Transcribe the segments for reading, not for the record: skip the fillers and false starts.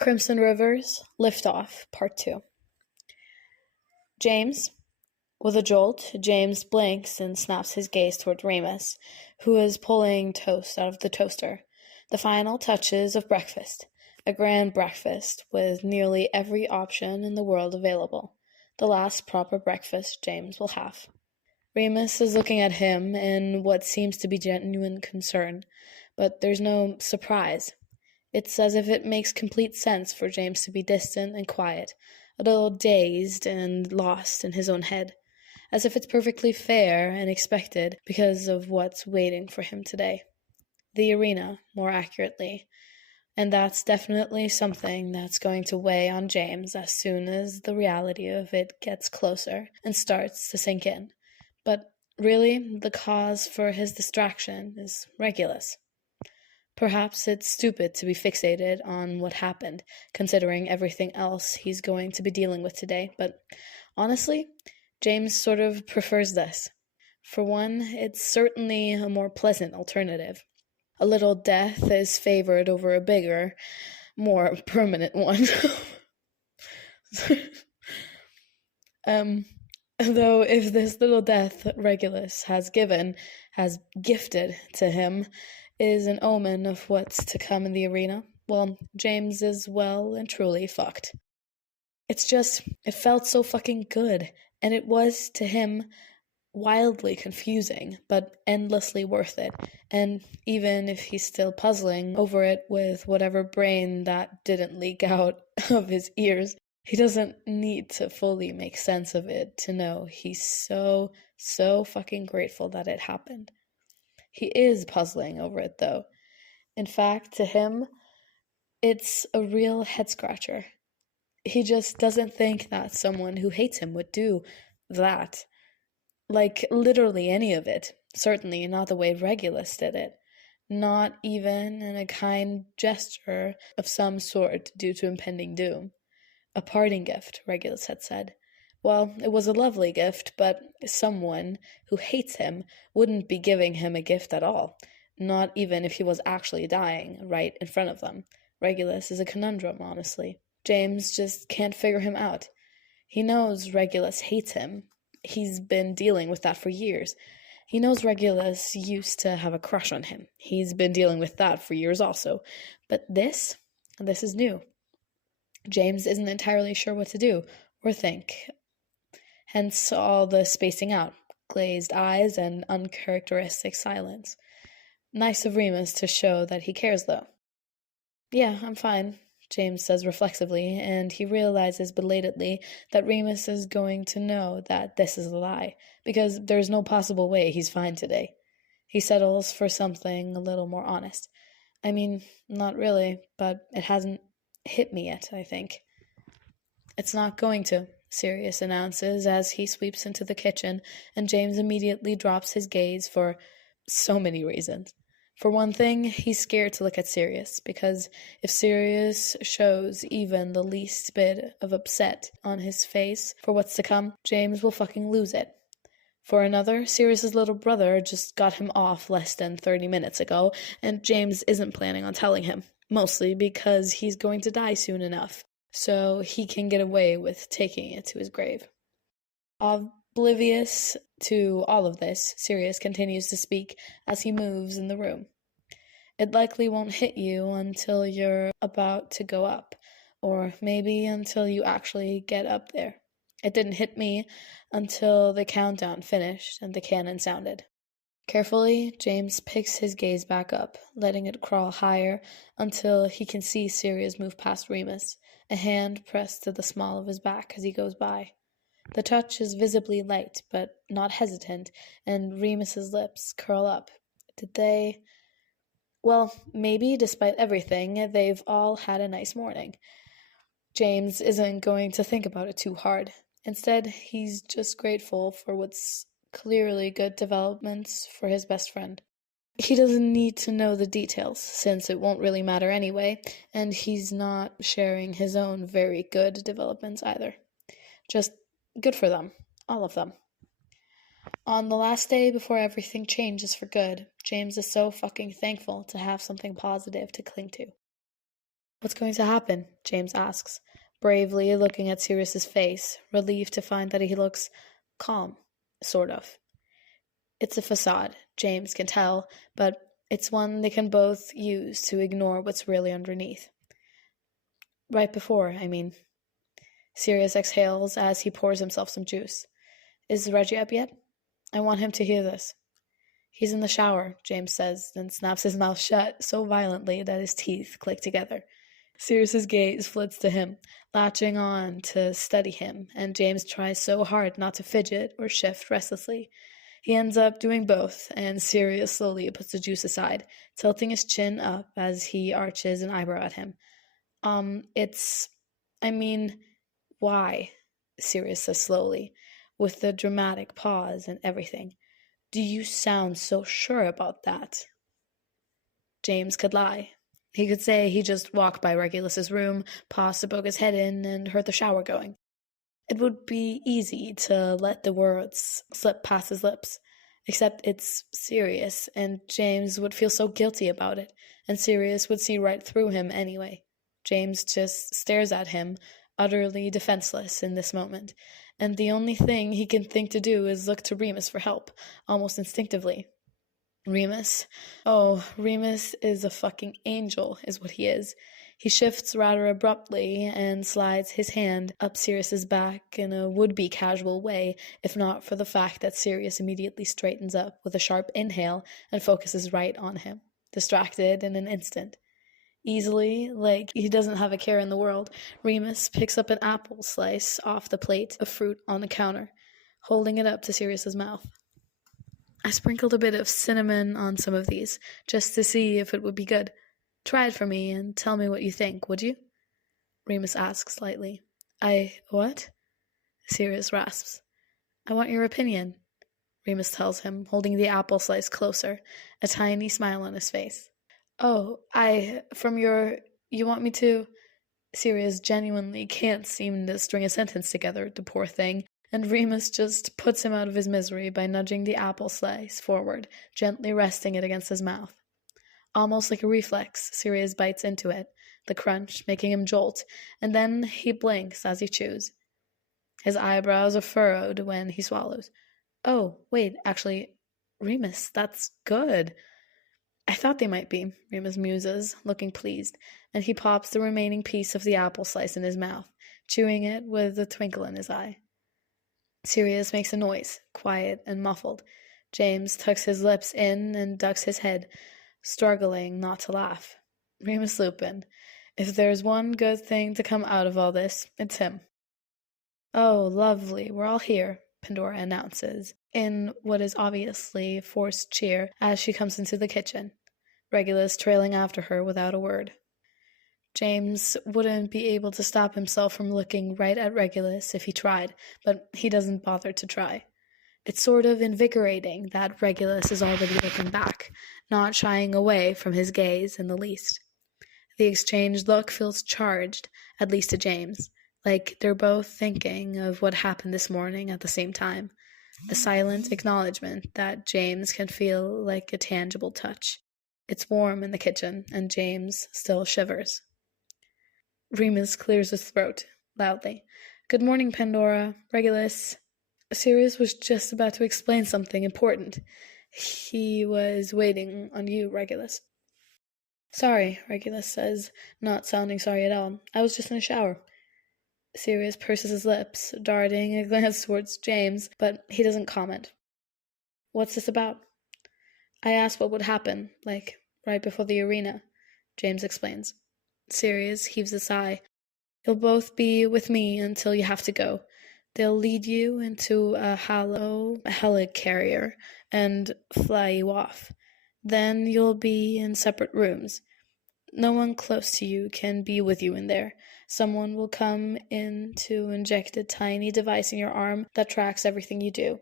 Crimson Rivers, Liftoff, Part 2. James. With a jolt, James blinks and snaps his gaze toward Remus, who is pulling toast out of the toaster. The final touches of breakfast. A grand breakfast with nearly every option in the world available. The last proper breakfast James will have. Remus is looking at him in what seems to be genuine concern, but there's no surprise. It's as if it makes complete sense for James to be distant and quiet, a little dazed and lost in his own head, as if it's perfectly fair and expected because of what's waiting for him today. The arena, more accurately. And that's definitely something that's going to weigh on James as soon as the reality of it gets closer and starts to sink in. But really, the cause for his distraction is Regulus. Perhaps it's stupid to be fixated on what happened, considering everything else he's going to be dealing with today, but honestly, James sort of prefers this. For one, it's certainly a more pleasant alternative. A little death is favored over a bigger, more permanent one. Though if this little death Regulus has gifted to him, is an omen of what's to come in the arena, well, James is well and truly fucked. It felt so fucking good, and it was, to him, wildly confusing, but endlessly worth it, and even if he's still puzzling over it with whatever brain that didn't leak out of his ears, he doesn't need to fully make sense of it to know he's so fucking grateful that it happened. He is puzzling over it, though. In fact, to him, it's a real head-scratcher. He just doesn't think that someone who hates him would do that. Like, literally any of it. Certainly not the way Regulus did it. Not even in a kind gesture of some sort due to impending doom. A parting gift, Regulus had said. Well, it was a lovely gift, but someone who hates him wouldn't be giving him a gift at all, not even if he was actually dying right in front of them. Regulus is a conundrum, honestly. James just can't figure him out. He knows Regulus hates him. He's been dealing with that for years. He knows Regulus used to have a crush on him. He's been dealing with that for years also. But this is new. James isn't entirely sure what to do or think. Hence all the spacing out, glazed eyes, and uncharacteristic silence. Nice of Remus to show that he cares, though. Yeah, I'm fine, James says reflexively, and he realizes belatedly that Remus is going to know that this is a lie, because there's no possible way he's fine today. He settles for something a little more honest. I mean, not really, but it hasn't hit me yet, I think. It's not going to, Sirius announces as he sweeps into the kitchen, and James immediately drops his gaze for so many reasons. For one thing, he's scared to look at Sirius, because if Sirius shows even the least bit of upset on his face for what's to come, James will fucking lose it. For another, Sirius's little brother just got him off less than 30 minutes ago, and James isn't planning on telling him, mostly because he's going to die soon enough, so he can get away with taking it to his grave. Oblivious to all of this, Sirius continues to speak as he moves in the room. It likely won't hit you until you're about to go up, or maybe until you actually get up there. It didn't hit me until the countdown finished and the cannon sounded. Carefully, James picks his gaze back up, letting it crawl higher until he can see Sirius move past Remus, a hand pressed to the small of his back as he goes by. The touch is visibly light, but not hesitant, and Remus's lips curl up. Did they? Well, maybe, despite everything, they've all had a nice morning. James isn't going to think about it too hard. Instead, he's just grateful for what's clearly good developments for his best friend. He doesn't need to know the details, since it won't really matter anyway, and he's not sharing his own very good developments either. Just good for them, all of them. On the last day before everything changes for good, James is so fucking thankful to have something positive to cling to. What's going to happen? James asks, bravely looking at Sirius's face, relieved to find that he looks calm, sort of. It's a facade, James can tell, but it's one they can both use to ignore what's really underneath. Right before, I mean. Sirius exhales as he pours himself some juice. Is Reggie up yet? I want him to hear this. He's in the shower, James says, then snaps his mouth shut so violently that his teeth click together. Sirius's gaze flits to him, latching on to steady him, and James tries so hard not to fidget or shift restlessly. He ends up doing both, and Sirius slowly puts the juice aside, tilting his chin up as he arches an eyebrow at him. Why? Sirius says slowly, with the dramatic pause and everything. Do you sound so sure about that? James could lie. He could say he just walked by Regulus's room, paused to poke his head in, and heard the shower going. It would be easy to let the words slip past his lips, except it's Sirius, and James would feel so guilty about it, and Sirius would see right through him anyway. James just stares at him, utterly defenseless in this moment, and the only thing he can think to do is look to Remus for help, almost instinctively. Remus? Oh, Remus is a fucking angel, is what he is. He shifts rather abruptly and slides his hand up Sirius's back in a would-be casual way, if not for the fact that Sirius immediately straightens up with a sharp inhale and focuses right on him, distracted in an instant. Easily, like he doesn't have a care in the world, Remus picks up an apple slice off the plate of fruit on the counter, holding it up to Sirius's mouth. I sprinkled a bit of cinnamon on some of these, just to see if it would be good. Try it for me and tell me what you think, would you? Remus asks lightly. What? Sirius rasps. I want your opinion, Remus tells him, holding the apple slice closer, a tiny smile on his face. Oh, you want me to? Sirius genuinely can't seem to string a sentence together, the poor thing, and Remus just puts him out of his misery by nudging the apple slice forward, gently resting it against his mouth. Almost like a reflex, Sirius bites into it, the crunch making him jolt, and then he blinks as he chews. His eyebrows are furrowed when he swallows. Oh, wait, actually, Remus, that's good. I thought they might be, Remus muses, looking pleased, and he pops the remaining piece of the apple slice in his mouth, chewing it with a twinkle in his eye. Sirius makes a noise, quiet and muffled. James tucks his lips in and ducks his head, struggling not to laugh. Remus Lupin. If there's one good thing to come out of all this, it's him. Oh, lovely, we're all here, Pandora announces, in what is obviously forced cheer as she comes into the kitchen, Regulus trailing after her without a word. James wouldn't be able to stop himself from looking right at Regulus if he tried, but he doesn't bother to try. It's sort of invigorating that Regulus is already looking back, not shying away from his gaze in the least. The exchanged look feels charged, at least to James, like they're both thinking of what happened this morning at the same time. A silent acknowledgement that James can feel like a tangible touch. It's warm in the kitchen, and James still shivers. Remus clears his throat, loudly. Good morning, Pandora. Regulus. Sirius was just about to explain something important. He was waiting on you, Regulus. Sorry, Regulus says, not sounding sorry at all. I was just in the shower. Sirius purses his lips, darting a glance towards James, but he doesn't comment. What's this about? I asked what would happen, like, right before the arena, James explains. Sirius heaves a sigh. You'll both be with me until you have to go. They'll lead you into a helicarrier and fly you off. Then you'll be in separate rooms. No one close to you can be with you in there. Someone will come in to inject a tiny device in your arm that tracks everything you do.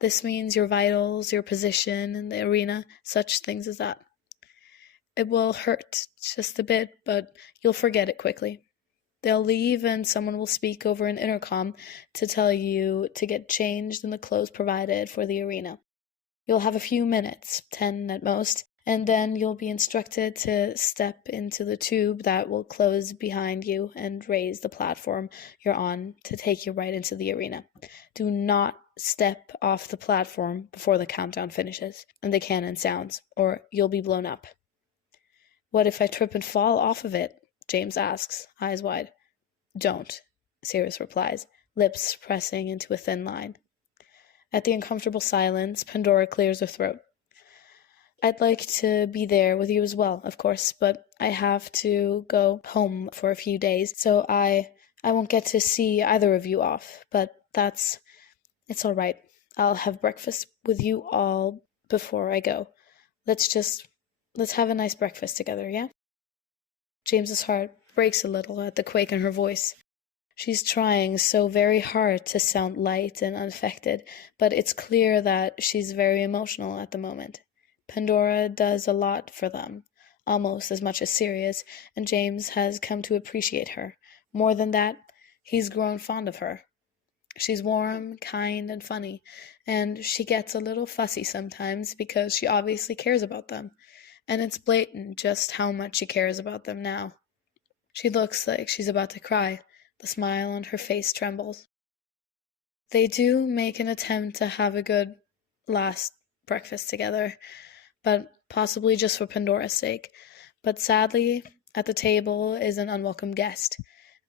This means your vitals, your position in the arena, such things as that. It will hurt just a bit, but you'll forget it quickly. They'll leave and someone will speak over an intercom to tell you to get changed in the clothes provided for the arena. You'll have a few minutes, 10 at most, and then you'll be instructed to step into the tube that will close behind you and raise the platform you're on to take you right into the arena. Do not step off the platform before the countdown finishes and the cannon sounds, or you'll be blown up. What if I trip and fall off of it? James asks, eyes wide. Don't, Sirius replies, lips pressing into a thin line. At the uncomfortable silence, Pandora clears her throat. I'd like to be there with you as well, of course, but I have to go home for a few days, so I won't get to see either of you off, but it's all right. I'll have breakfast with you all before I go. Let's have a nice breakfast together, yeah? James's heart breaks a little at the quake in her voice. She's trying so very hard to sound light and unaffected, but it's clear that she's very emotional at the moment. Pandora does a lot for them, almost as much as Sirius, and James has come to appreciate her. More than that, he's grown fond of her. She's warm, kind, and funny, and she gets a little fussy sometimes because she obviously cares about them, and it's blatant just how much she cares about them now. She looks like she's about to cry. The smile on her face trembles. They do make an attempt to have a good last breakfast together, but possibly just for Pandora's sake. But sadly, at the table is an unwelcome guest,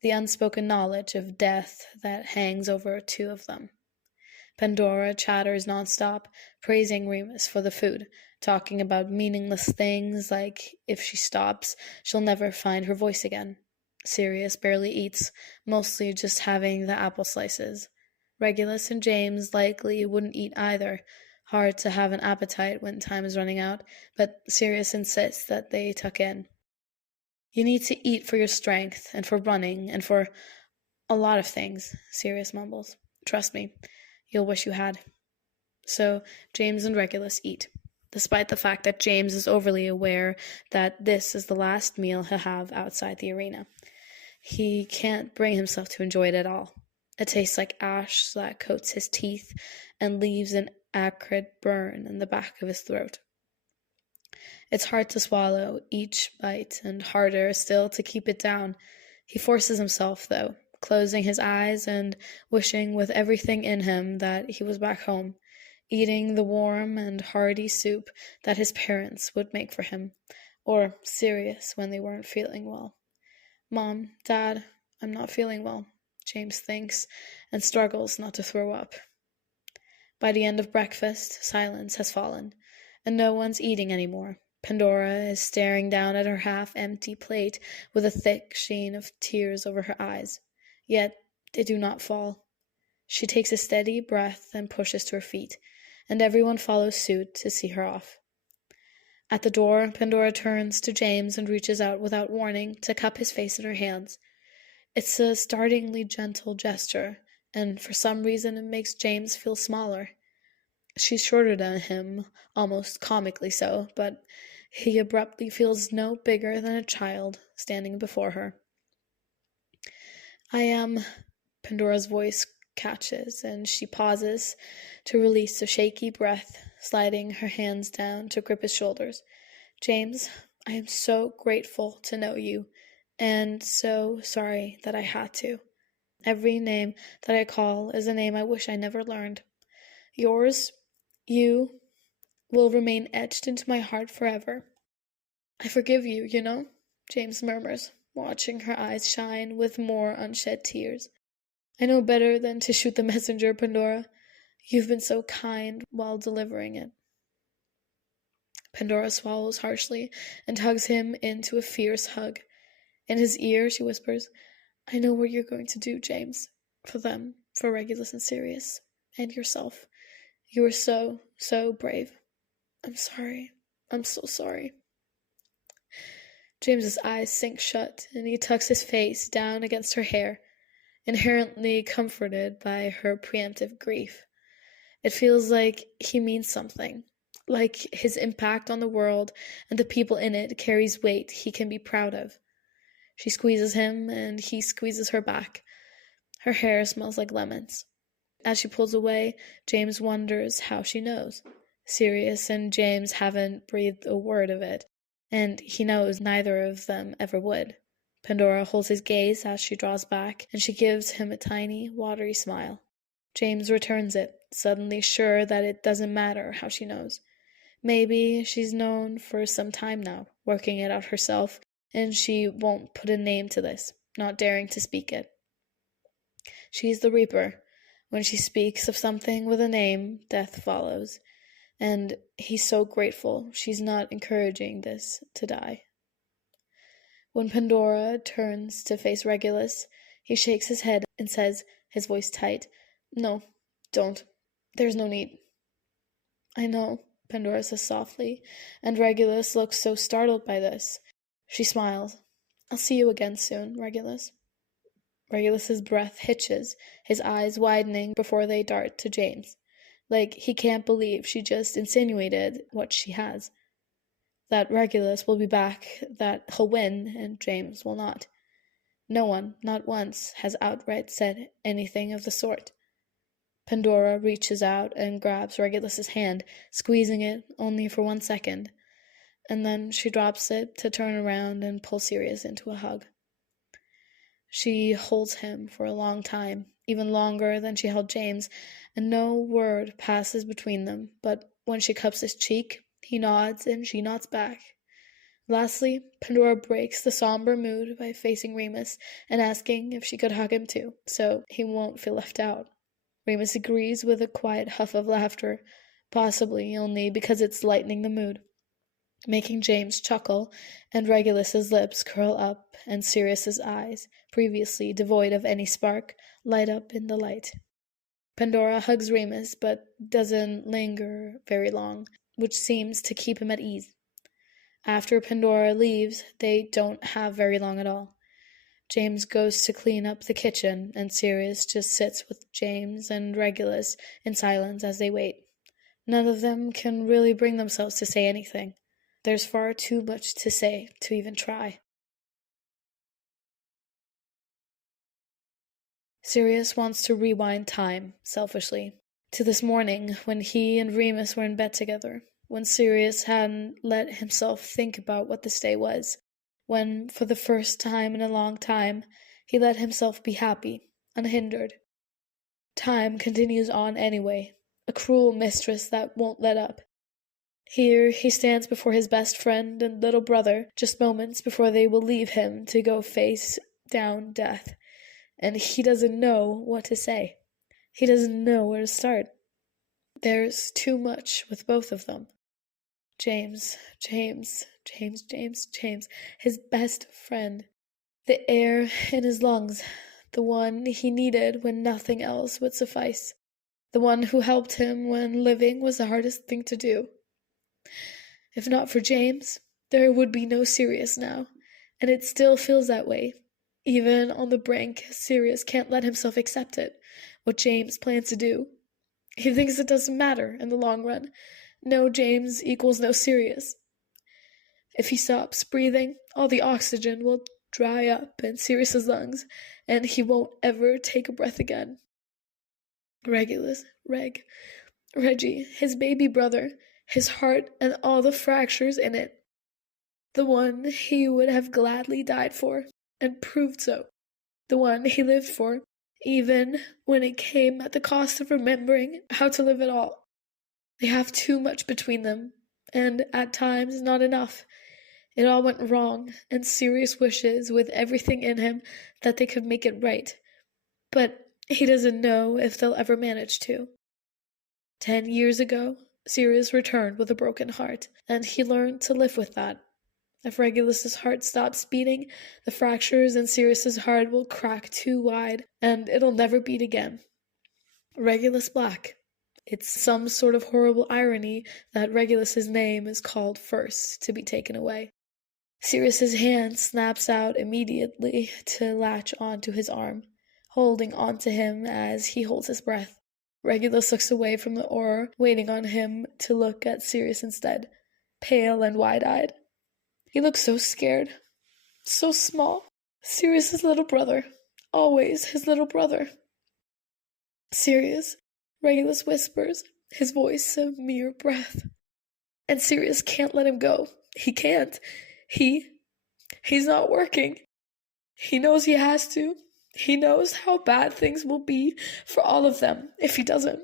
the unspoken knowledge of death that hangs over two of them. Pandora chatters nonstop, praising Remus for the food, talking about meaningless things like if she stops, she'll never find her voice again. Sirius barely eats, mostly just having the apple slices. Regulus and James likely wouldn't eat either. Hard to have an appetite when time is running out, but Sirius insists that they tuck in. You need to eat for your strength, and for running, and for a lot of things, Sirius mumbles. Trust me, you'll wish you had. So James and Regulus eat, despite the fact that James is overly aware that this is the last meal he'll have outside the arena. He can't bring himself to enjoy it at all. It tastes like ash that coats his teeth and leaves an acrid burn in the back of his throat. It's hard to swallow each bite and harder still to keep it down. He forces himself, though, closing his eyes and wishing with everything in him that he was back home, eating the warm and hearty soup that his parents would make for him, or Sirius when they weren't feeling well. Mom, Dad, I'm not feeling well, James thinks, and struggles not to throw up. By the end of breakfast, silence has fallen, and no one's eating anymore. Pandora is staring down at her half-empty plate with a thick sheen of tears over her eyes. Yet they do not fall. She takes a steady breath and pushes to her feet, and everyone follows suit to see her off. At the door, Pandora turns to James and reaches out without warning to cup his face in her hands. It's a startlingly gentle gesture, and for some reason it makes James feel smaller. She's shorter than him, almost comically so, but he abruptly feels no bigger than a child standing before her. I am... Pandora's voice catches, and she pauses to release a shaky breath, sliding her hands down to grip his shoulders. James, I am so grateful to know you, and so sorry that I had to. Every name that I call is a name I wish I never learned. Yours, you, will remain etched into my heart forever. I forgive you, you know, James murmurs, watching her eyes shine with more unshed tears. I know better than to shoot the messenger, Pandora. You've been so kind while delivering it. Pandora swallows harshly and hugs him into a fierce hug. In his ear, she whispers, I know what you're going to do, James. For them, for Regulus and Sirius, and yourself. You were so, so brave. I'm sorry. I'm so sorry. James's eyes sink shut, and he tucks his face down against her hair, inherently comforted by her preemptive grief. It feels like he means something, like his impact on the world and the people in it carries weight he can be proud of. She squeezes him, and he squeezes her back. Her hair smells like lemons. As she pulls away, James wonders how she knows. Sirius and James haven't breathed a word of it, and he knows neither of them ever would. Pandora holds his gaze as she draws back, and she gives him a tiny, watery smile. James returns it, suddenly sure that it doesn't matter how she knows. Maybe she's known for some time now, working it out herself, and she won't put a name to this, not daring to speak it. She's the Reaper. When she speaks of something with a name, death follows. And he's so grateful she's not encouraging this to die. When Pandora turns to face Regulus, he shakes his head and says, his voice tight, "No, don't. There's no need." "I know," Pandora says softly, and Regulus looks so startled by this. She smiles. "I'll see you again soon, Regulus." Regulus's breath hitches, his eyes widening before they dart to James. Like he can't believe she just insinuated what she has. That Regulus will be back, that he'll win, and James will not. No one, not once, has outright said anything of the sort. Pandora reaches out and grabs Regulus's hand, squeezing it only for 1 second, and then she drops it to turn around and pull Sirius into a hug. She holds him for a long time, even longer than she held James, and no word passes between them, but when she cups his cheek, he nods and she nods back. Lastly, Pandora breaks the somber mood by facing Remus and asking if she could hug him too, so he won't feel left out. Remus agrees with a quiet huff of laughter, possibly only because it's lightening the mood, making James chuckle and Regulus's lips curl up and Sirius's eyes, previously devoid of any spark, light up in delight. Pandora hugs Remus but doesn't linger very long, which seems to keep him at ease. After Pandora leaves, they don't have very long at all. James goes to clean up the kitchen, and Sirius just sits with James and Regulus in silence as they wait. None of them can really bring themselves to say anything. There's far too much to say to even try. Sirius wants to rewind time, selfishly, to this morning when he and Remus were in bed together, when Sirius hadn't let himself think about what this day was, when, for the first time in a long time, he let himself be happy, unhindered. Time continues on anyway, a cruel mistress that won't let up. Here he stands before his best friend and little brother, just moments before they will leave him to go face down death, and he doesn't know what to say. He doesn't know where to start. There's too much with both of them. James, his best friend. The air in his lungs, the one he needed when nothing else would suffice. The one who helped him when living was the hardest thing to do. If not for James, there would be no Sirius now, and it still feels that way. Even on the brink, Sirius can't let himself accept it, what James plans to do. He thinks it doesn't matter in the long run. No James equals no Sirius. If he stops breathing, all the oxygen will dry up in Sirius's lungs, and he won't ever take a breath again. Regulus, Reggie, his baby brother, his heart and all the fractures in it. The one he would have gladly died for, and proved so. The one he lived for, even when it came at the cost of remembering how to live at all. They have too much between them, and at times not enough. It all went wrong, and Sirius wishes with everything in him that they could make it right. But he doesn't know if they'll ever manage to. 10 years ago, Sirius returned with a broken heart, and he learned to live with that. If Regulus's heart stops beating, the fractures in Sirius's heart will crack too wide, and it'll never beat again. Regulus Black. It's some sort of horrible irony that Regulus's name is called first to be taken away. Sirius's hand snaps out immediately to latch onto his arm, holding onto him as he holds his breath. Regulus looks away from the oar, waiting on him to look at Sirius instead, pale and wide-eyed. He looks so scared, so small. Sirius's little brother, always his little brother. Sirius, Regulus whispers, his voice a mere breath. And Sirius can't let him go. He can't. He's not working. He knows he has to. He knows how bad things will be for all of them if he doesn't.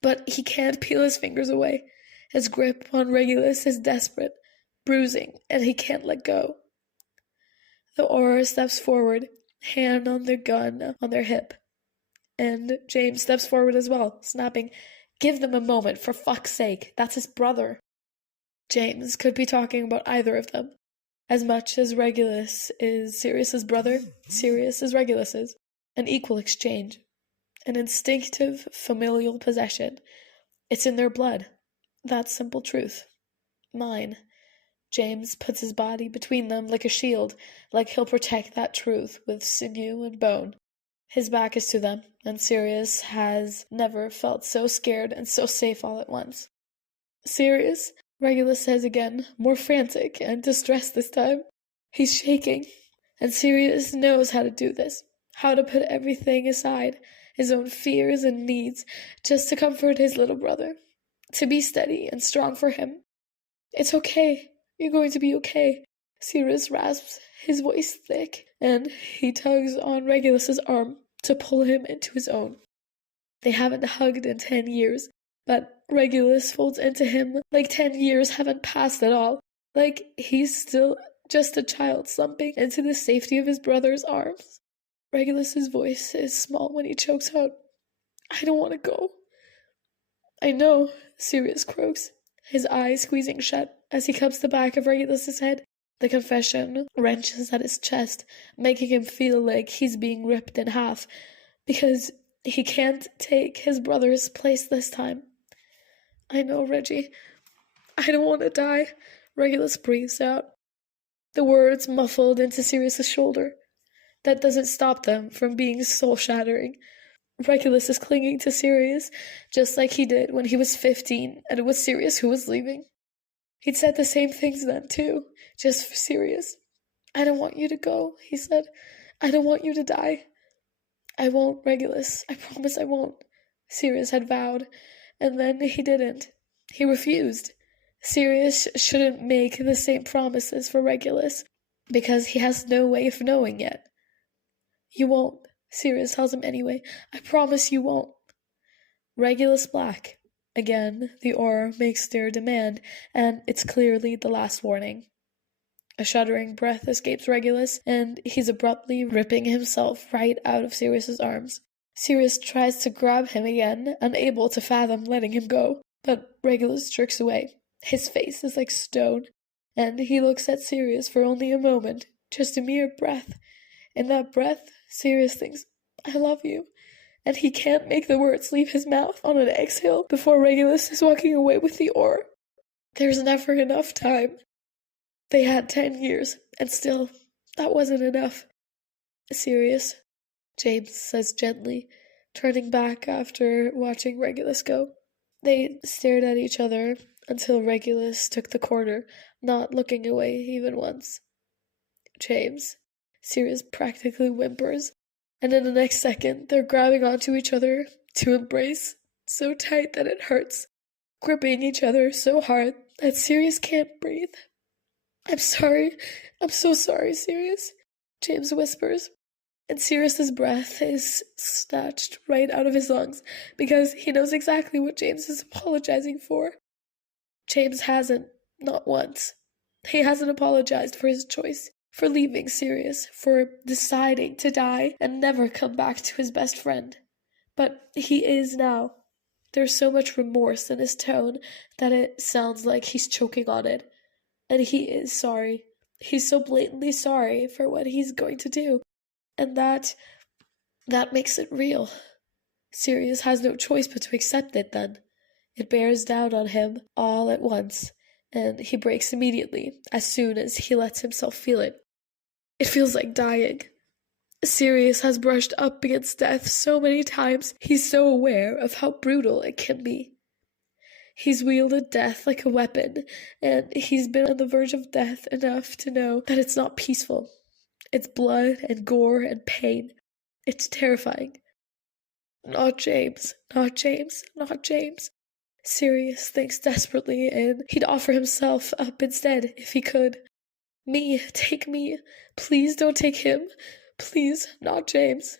But he can't peel his fingers away. His grip on Regulus is desperate, bruising, and he can't let go. The Auror steps forward, hand on their gun on their hip. And James steps forward as well, snapping, "Give them a moment, for fuck's sake. That's his brother." James could be talking about either of them. As much as Regulus is Sirius's brother, Sirius is Regulus's. An equal exchange. An instinctive, familial possession. It's in their blood. That's simple truth. Mine. James puts his body between them like a shield, like he'll protect that truth with sinew and bone. His back is to them, and Sirius has never felt so scared and so safe all at once. "Sirius," Regulus says again, more frantic and distressed this time. He's shaking, and Sirius knows how to do this, how to put everything aside, his own fears and needs, just to comfort his little brother, to be steady and strong for him. "It's okay. You're going to be okay." Sirius rasps, his voice thick, and he tugs on Regulus's arm to pull him into his own. They haven't hugged in 10 years, but Regulus folds into him like 10 years haven't passed at all, like he's still just a child slumping into the safety of his brother's arms. Regulus's voice is small when he chokes out, "I don't want to go." "I know," Sirius croaks, his eyes squeezing shut as he cups the back of Regulus's head. The confession wrenches at his chest, making him feel like he's being ripped in half, because he can't take his brother's place this time. "I know, Reggie. I don't want to die," Regulus breathes out, the words muffled into Sirius's shoulder. That doesn't stop them from being soul-shattering. Regulus is clinging to Sirius, just like he did when he was 15, and it was Sirius who was leaving. He'd said the same things then, too, just for Sirius. "I don't want you to go," he said. "I don't want you to die." "I won't, Regulus. I promise I won't," Sirius had vowed, and then he didn't. He refused. Sirius shouldn't make the same promises for Regulus, because he has no way of knowing yet. "You won't," Sirius tells him anyway. "I promise you won't." Regulus Black. Again, the Auror makes their demand, and it's clearly the last warning. A shuddering breath escapes Regulus, and he's abruptly ripping himself right out of Sirius's arms. Sirius tries to grab him again, unable to fathom letting him go, but Regulus jerks away. His face is like stone, and he looks at Sirius for only a moment, just a mere breath. In that breath, Sirius thinks, "I love you," and he can't make the words leave his mouth on an exhale before Regulus is walking away with the Auror. There's never enough time. They had 10 years, and still, that wasn't enough. "Sirius," James says gently, turning back after watching Regulus go. They stared at each other until Regulus took the corner, not looking away even once. "James," Sirius practically whimpers, and in the next second they're grabbing onto each other to embrace, so tight that it hurts, gripping each other so hard that Sirius can't breathe. "I'm sorry. I'm so sorry, Sirius," James whispers, and Sirius's breath is snatched right out of his lungs because he knows exactly what James is apologizing for. James hasn't, not once. He hasn't apologized for his choice, for leaving Sirius, for deciding to die and never come back to his best friend. But he is now. There's so much remorse in his tone that it sounds like he's choking on it. And he is sorry. He's so blatantly sorry for what he's going to do. And that makes it real. Sirius has no choice but to accept it then. It bears down on him all at once, and he breaks immediately as soon as he lets himself feel it. It feels like dying. Sirius has brushed up against death so many times, he's so aware of how brutal it can be. He's wielded death like a weapon, and he's been on the verge of death enough to know that it's not peaceful. It's blood and gore and pain. It's terrifying. Not James, not James, not James. Sirius thinks desperately, and he'd offer himself up instead if he could. Me, take me. Please don't take him. Please, not James.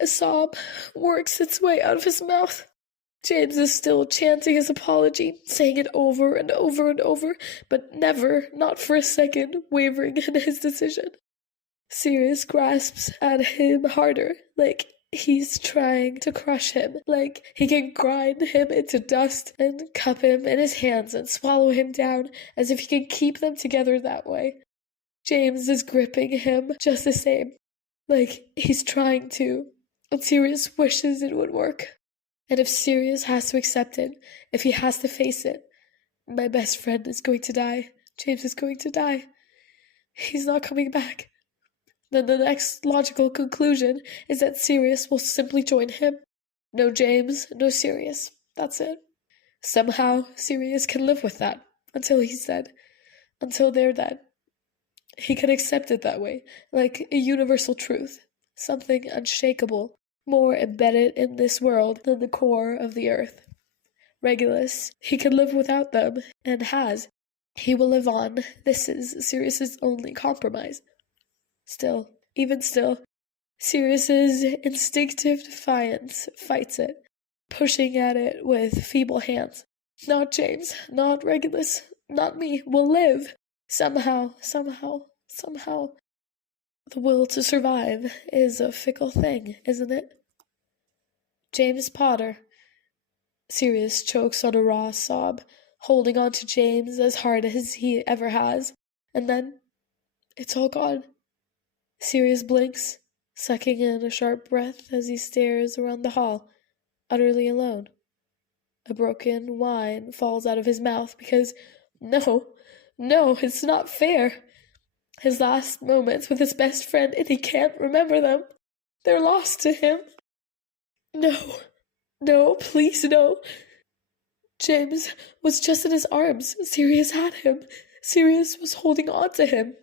A sob works its way out of his mouth. James is still chanting his apology, saying it over and over and over, but never, not for a second, wavering in his decision. Sirius grasps at him harder, like he's trying to crush him, like he can grind him into dust and cup him in his hands and swallow him down, as if he can keep them together that way. James is gripping him just the same, like he's trying to, and Sirius wishes it would work. And if Sirius has to accept it, if he has to face it, my best friend is going to die. James is going to die. He's not coming back. Then the next logical conclusion is that Sirius will simply join him. No James, no Sirius. That's it. Somehow, Sirius can live with that until he's dead. Until they're dead. He can accept it that way, like a universal truth, something unshakable, more embedded in this world than the core of the earth. Regulus, he can live without them, and has. He will live on. This is Sirius's only compromise. Still, even still, Sirius's instinctive defiance fights it, pushing at it with feeble hands. Not James, not Regulus, not me, will live. Somehow. The will to survive is a fickle thing, isn't it? James Potter. Sirius chokes on a raw sob, holding on to James as hard as he ever has, and then it's all gone. Sirius blinks, sucking in a sharp breath as he stares around the hall, utterly alone. A broken whine falls out of his mouth because, no, it's not fair. His last moments with his best friend, and he can't remember them. They're lost to him. No, please no. James was just in his arms. Sirius had him. Sirius was holding on to him.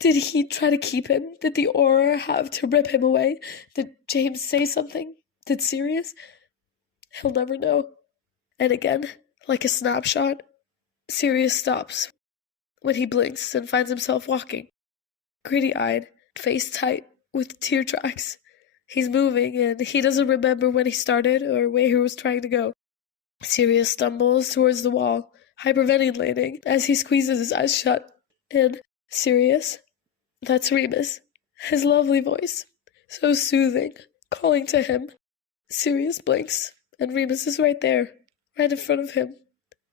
Did he try to keep him? Did the aura have to rip him away? Did James say something? Did Sirius? He'll never know. And again, like a snapshot, Sirius stops when he blinks and finds himself walking, gritty-eyed, face tight, with tear tracks. He's moving, and he doesn't remember when he started or where he was trying to go. Sirius stumbles towards the wall, hyperventilating as he squeezes his eyes shut. And Sirius? That's Remus. His lovely voice, so soothing, calling to him. Sirius blinks, and Remus is right there, right in front of him.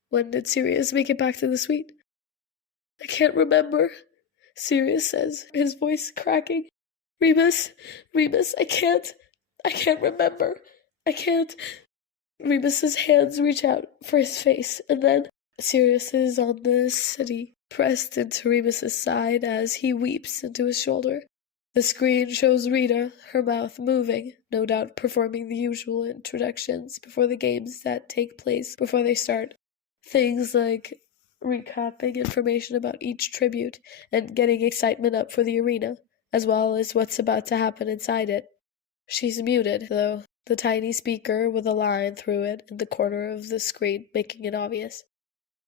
When did Sirius make it back to the suite? I can't remember, Sirius says, his voice cracking. Remus, I can't remember. I can't. Remus's hands reach out for his face, and then Sirius is on the settee, pressed into Remus's side as he weeps into his shoulder. The screen shows Rita, her mouth moving, no doubt performing the usual introductions before the games that take place before they start. Things like recapping information about each tribute and getting excitement up for the arena, as well as what's about to happen inside it. She's muted, though, the tiny speaker with a line through it in the corner of the screen making it obvious.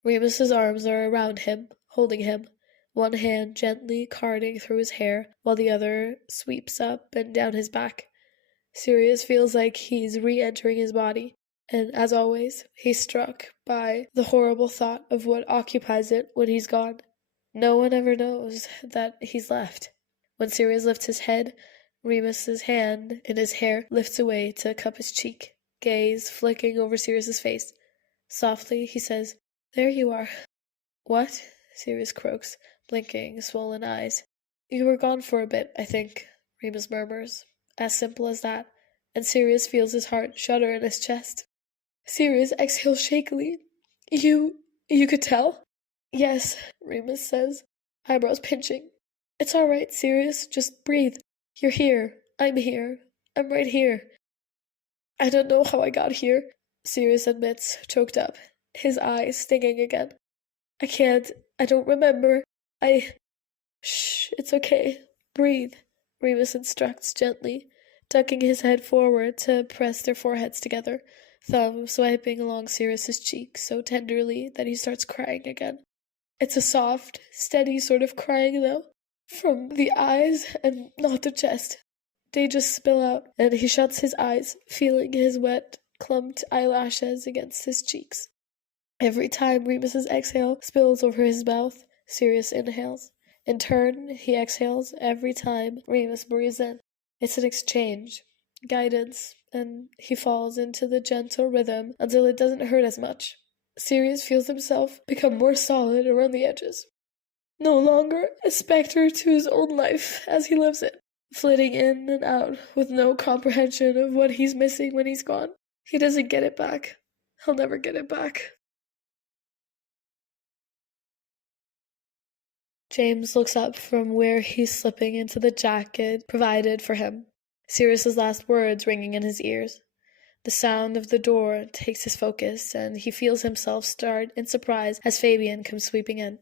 Remus's arms are around him, holding him, one hand gently carding through his hair, while the other sweeps up and down his back. Sirius feels like he's re-entering his body, and as always, he's struck by the horrible thought of what occupies it when he's gone. No one ever knows that he's left. When Sirius lifts his head, Remus's hand in his hair lifts away to cup his cheek, gaze flicking over Sirius's face. Softly, he says, "There you are." "What?" Sirius croaks, blinking swollen eyes. "You were gone for a bit, I think," Remus murmurs. As simple as that, and Sirius feels his heart shudder in his chest. Sirius exhales shakily. You could tell?" "Yes," Remus says, eyebrows pinching. "It's all right, Sirius. Just breathe. You're here. I'm here. I'm right here." "I don't know how I got here," Sirius admits, choked up, his eyes stinging again. I don't remember. Shh, it's okay. Breathe," Remus instructs gently, tucking his head forward to press their foreheads together, thumb swiping along Sirius's cheek so tenderly that he starts crying again. It's a soft, steady sort of crying, though, from the eyes and not the chest. They just spill out, and he shuts his eyes, feeling his wet, clumped eyelashes against his cheeks. Every time Remus's exhale spills over his mouth, Sirius inhales. In turn, he exhales every time Remus breathes in. It's an exchange, guidance, and he falls into the gentle rhythm until it doesn't hurt as much. Sirius feels himself become more solid around the edges. No longer a specter to his own life as he lives it, flitting in and out with no comprehension of what he's missing when he's gone. He doesn't get it back. He'll never get it back. James looks up from where he's slipping into the jacket provided for him, Sirius's last words ringing in his ears. The sound of the door takes his focus, and he feels himself start in surprise as Fabian comes sweeping in.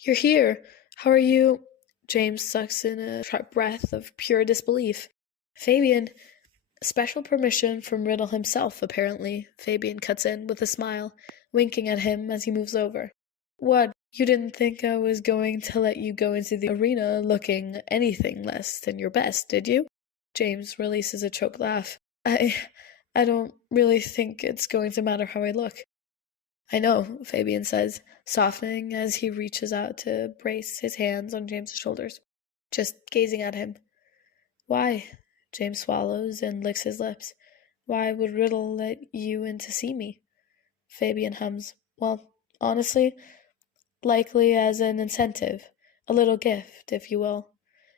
"You're here! How are you?" James sucks in a sharp breath of pure disbelief. "Fabian, special permission from Riddle himself, apparently," Fabian cuts in with a smile, winking at him as he moves over. "What? You didn't think I was going to let you go into the arena looking anything less than your best, did you?" James releases a choked laugh. I don't really think it's going to matter how I look." "I know," Fabian says, softening as he reaches out to brace his hands on James's shoulders, just gazing at him. "Why?" James swallows and licks his lips. "Why would Riddle let you in to see me?" Fabian hums. "Well, honestly, likely as an incentive, a little gift, if you will.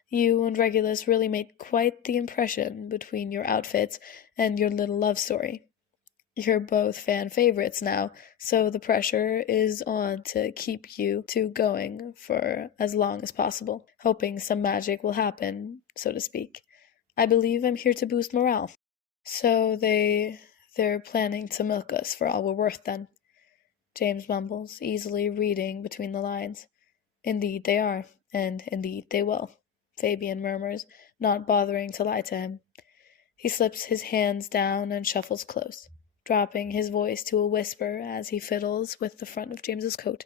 You and Regulus really made quite the impression between your outfits and your little love story. You're both fan favorites now, so the pressure is on to keep you two going for as long as possible, hoping some magic will happen, so to speak. I believe I'm here to boost morale." "So they're planning to milk us for all we're worth, then?" James mumbles, easily reading between the lines. "Indeed they are, and indeed they will," Fabian murmurs, not bothering to lie to him. He slips his hands down and shuffles close, dropping his voice to a whisper as he fiddles with the front of James's coat.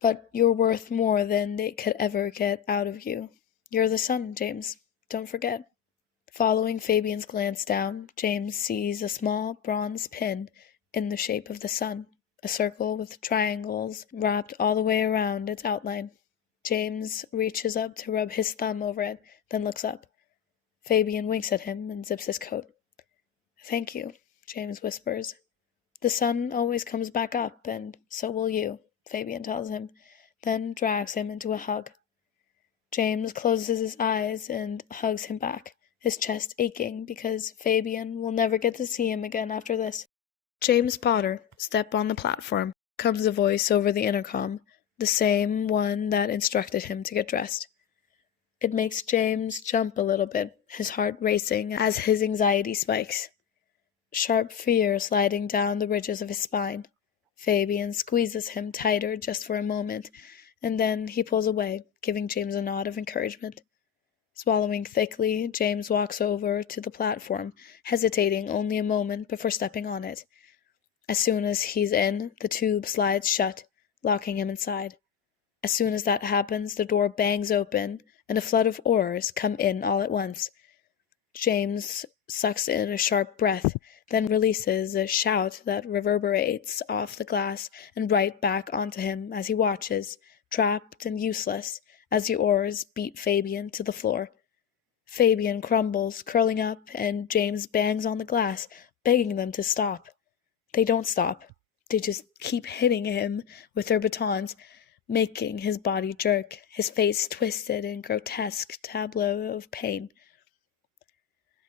"But you're worth more than they could ever get out of you. You're the sun, James. Don't forget." Following Fabian's glance down, James sees a small bronze pin in the shape of the sun, a circle with triangles wrapped all the way around its outline. James reaches up to rub his thumb over it, then looks up. Fabian winks at him and zips his coat. "Thank you," James whispers. "The sun always comes back up, and so will you," Fabian tells him, then drags him into a hug. James closes his eyes and hugs him back, his chest aching because Fabian will never get to see him again after this. "James Potter, step on the platform," comes a voice over the intercom, the same one that instructed him to get dressed. It makes James jump a little bit, his heart racing as his anxiety spikes. Sharp fear sliding down the ridges of his spine. Fabian squeezes him tighter just for a moment, and then he pulls away, giving James a nod of encouragement. Swallowing thickly, James walks over to the platform, hesitating only a moment before stepping on it. As soon as he's in, the tube slides shut, locking him inside. As soon as that happens, the door bangs open, and a flood of oars come in all at once. James sucks in a sharp breath, then releases a shout that reverberates off the glass and right back onto him as he watches, trapped and useless, as the oars beat Fabian to the floor. Fabian crumbles, curling up, and James bangs on the glass, begging them to stop. They don't stop. They just keep hitting him with their batons, making his body jerk, his face twisted in grotesque tableau of pain.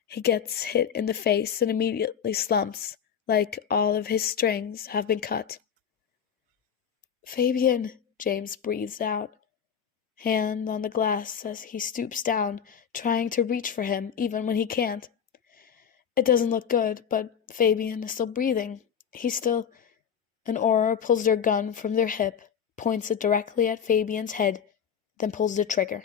He gets hit in the face and immediately slumps, like all of his strings have been cut. "Fabian," James breathes out, hand on the glass as he stoops down, trying to reach for him even when he can't. It doesn't look good, but Fabian is still breathing. He's still... An Auror pulls their gun from their hip, points it directly at Fabian's head, then pulls the trigger.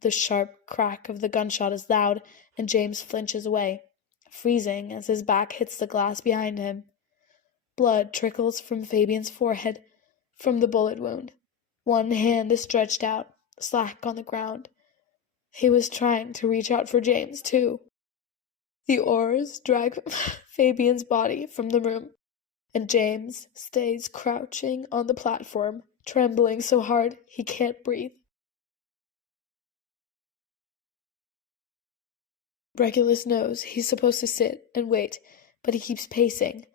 The sharp crack of the gunshot is loud, and James flinches away, freezing as his back hits the glass behind him. Blood trickles from Fabian's forehead from the bullet wound. One hand is stretched out, slack on the ground. He was trying to reach out for James, too. The oars drag Fabian's body from the room, and James stays crouching on the platform, trembling so hard he can't breathe. Regulus knows he's supposed to sit and wait, but he keeps pacing,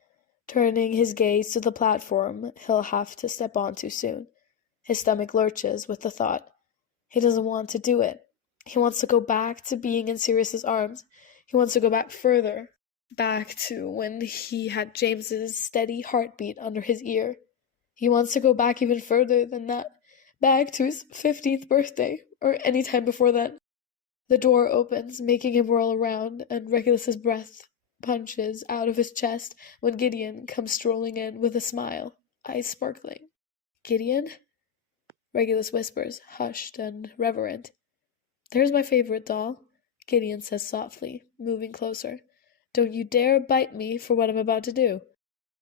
turning his gaze to the platform he'll have to step onto soon. His stomach lurches with the thought. He doesn't want to do it. He wants to go back to being in Sirius's arms. He wants to go back further, back to when he had James's steady heartbeat under his ear. He wants to go back even further than that, back to his 15th birthday, or any time before that. The door opens, making him whirl around, and Regulus's breath punches out of his chest when Gideon comes strolling in with a smile, eyes sparkling. "Gideon?" Regulus whispers, hushed and reverent. "There's my favorite doll," Gideon says softly, moving closer. "Don't you dare bite me for what I'm about to do."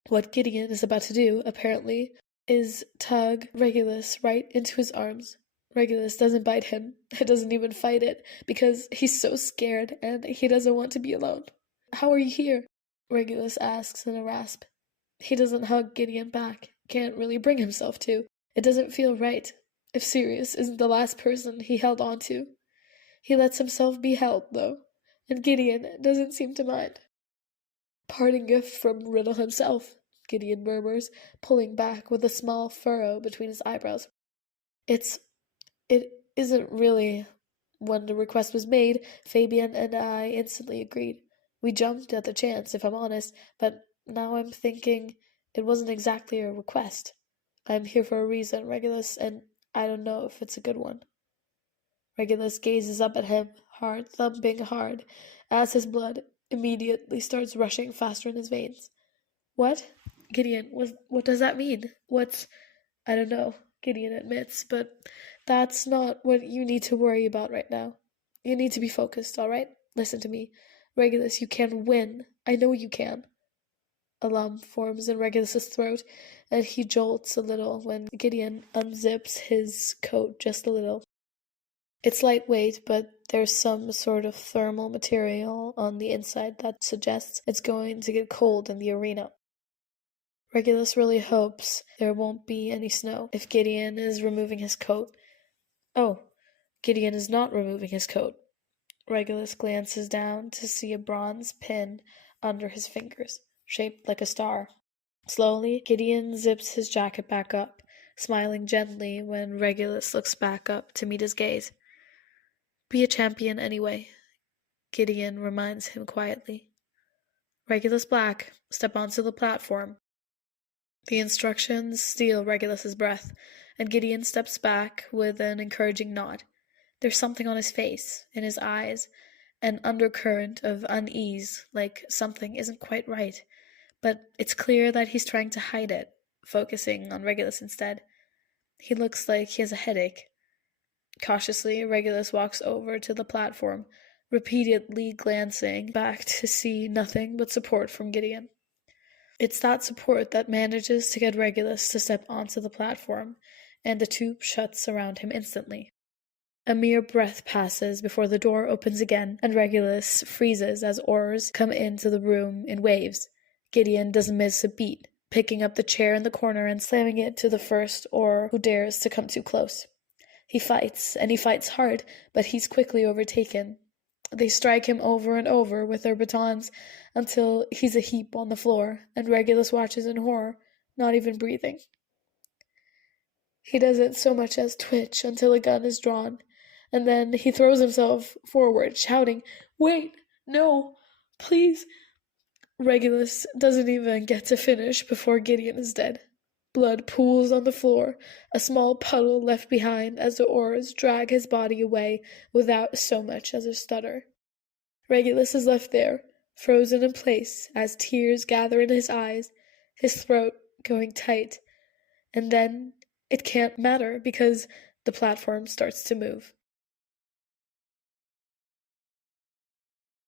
What Gideon is about to do, apparently, is tug Regulus right into his arms. Regulus doesn't bite him. He doesn't even fight it, because he's so scared and he doesn't want to be alone. "How are you here?" Regulus asks in a rasp. He doesn't hug Gideon back. Can't really bring himself to. It doesn't feel right. If Sirius isn't the last person he held on to. He lets himself be held, though, and Gideon doesn't seem to mind. "Parting gift from Riddle himself," Gideon murmurs, pulling back with a small furrow between his eyebrows. It isn't really. When the request was made, Fabian and I instantly agreed. We jumped at the chance, if I'm honest, but now I'm thinking it wasn't exactly a request. I'm here for a reason, Regulus, and I don't know if it's a good one." Regulus gazes up at him, heart thumping hard, as his blood immediately starts rushing faster in his veins. "What? Gideon, what does that mean? I don't know," Gideon admits, "but that's not what you need to worry about right now. You need to be focused, all right? Listen to me. Regulus, you can win. I know you can." A lump forms in Regulus's throat, and he jolts a little when Gideon unzips his coat just a little. It's lightweight, but there's some sort of thermal material on the inside that suggests it's going to get cold in the arena. Regulus really hopes there won't be any snow if Gideon is removing his coat. Oh, Gideon is not removing his coat. Regulus glances down to see a bronze pin under his fingers, shaped like a star. Slowly, Gideon zips his jacket back up, smiling gently when Regulus looks back up to meet his gaze. "Be a champion anyway," Gideon reminds him quietly. "Regulus Black, step onto the platform." The instructions steal Regulus's breath, and Gideon steps back with an encouraging nod. There's something on his face, in his eyes, an undercurrent of unease, like something isn't quite right. But it's clear that he's trying to hide it, focusing on Regulus instead. He looks like he has a headache. Cautiously, Regulus walks over to the platform, repeatedly glancing back to see nothing but support from Gideon. It's that support that manages to get Regulus to step onto the platform, and the tube shuts around him instantly. A mere breath passes before the door opens again, and Regulus freezes as oars come into the room in waves. Gideon doesn't miss a beat, picking up the chair in the corner and slamming it to the first oar who dares to come too close. He fights, and he fights hard, but he's quickly overtaken. They strike him over and over with their batons until he's a heap on the floor, and Regulus watches in horror, not even breathing. He doesn't so much as twitch until a gun is drawn, and then he throws himself forward, shouting, "Wait! No! Please!" Regulus doesn't even get to finish before Gideon is dead. Blood pools on the floor, a small puddle left behind as the oars drag his body away without so much as a stutter. Regulus is left there, frozen in place as tears gather in his eyes, his throat going tight. And then it can't matter because the platform starts to move.